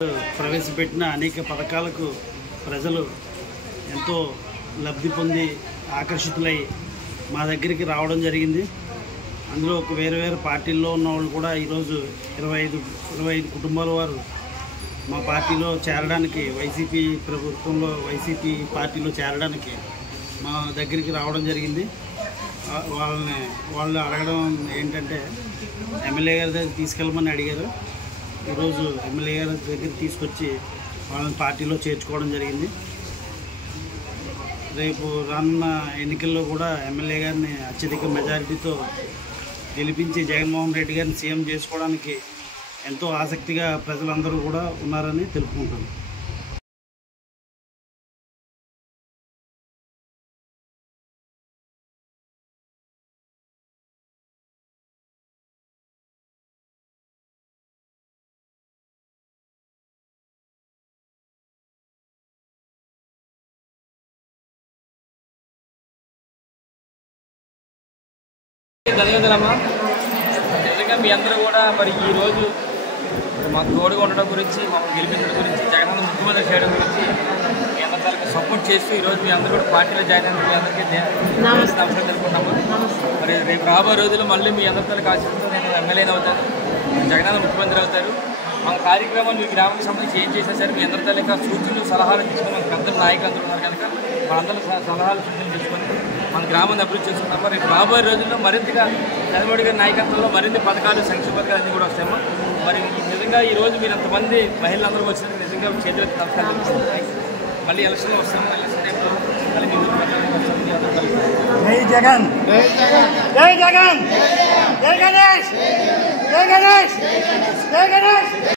ప్రవేశపెట్టిన అనేక పథకాలకు ప్రజలు ఎంతో లబ్ధి పొంది ఆకర్షితులై మా దగ్గరికి రావడం జరిగింది. అందులో వేరే పార్టీల్లో ఉన్న వాళ్ళు కూడా ఈరోజు 25 కుటుంబాల వారు మా పార్టీలో చేరడానికి వైసీపీ ప్రభుత్వంలో వైసీపీ పార్టీలో చేరడానికి మా దగ్గరికి రావడం జరిగింది. వాళ్ళు అడగడం ఏంటంటే ఎమ్మెల్యే గారి దగ్గర తీసుకెళ్ళమని అడిగారు. ఈరోజు ఎమ్మెల్యే గారి దగ్గర తీసుకొచ్చి వాళ్ళని పార్టీలో చేర్చుకోవడం జరిగింది. రేపు రానున్న ఎన్నికల్లో కూడా ఎమ్మెల్యే గారిని అత్యధిక మెజారిటీతో గెలిపించి జగన్మోహన్ రెడ్డి గారిని సీఎం చేసుకోవడానికి ఎంతో ఆసక్తిగా ప్రజలందరూ కూడా ఉన్నారని తెలుపుకుంటున్నాను. ధన్యవాదాలమ్మా. నిజంగా మీ అందరూ కూడా మరి ఈరోజు మాకు తోడుగా ఉండడం గురించి, మమ్మల్ని గెలిపించడం గురించి, జగనన్న ముఖ్యమంత్రి చేయడం గురించి మీ అందరికీ సపోర్ట్ చేస్తూ ఈరోజు మీ అందరూ కూడా పార్టీలో జాయిన్ అయిన మీ అందరికీ అవసరం జరుపుకుంటాము. మరి రేపు రాబోయే రోజుల్లో మళ్ళీ మీ అందరితో ఆశిస్తూ నేను ఎమ్మెల్యేని అవుతాను, జగనన్న ముఖ్యమంత్రి అవుతారు. మన కార్యక్రమాలు మీ గ్రామానికి సంబంధించి ఏం చేసినా సరే మీ అందరి తల్లిక సూచనలు సలహాలు తీసుకుని మనకు అందరూ నాయకులు ఉన్నారు కనుక మనందరూ సలహాలు సూచనలు తీసుకొని మన గ్రామాన్ని అభివృద్ధి చేసుకుంటాము. రేపు రాబోయే రోజుల్లో మరింతగా జగన్మోహన్ గారి నాయకత్వంలో మరిన్ని పథకాలు, సంక్షేమ పథకాలు అన్నీ కూడా వస్తాయమ్మా. మరి నిజంగా ఈరోజు మీరు అంతమంది మహిళలందరూ వచ్చినందుకు నిజంగా చేతులకు నమస్కారం చెప్తున్నాయి. మళ్ళీ ఎలక్షన్లో వస్తాము. ఎలక్షన్ టైంలో మళ్ళీ మీ ఊరు వస్తాము. జై జగన్, జై జగన్, జై గణేష్, జై గణేష్, జై గణేష్.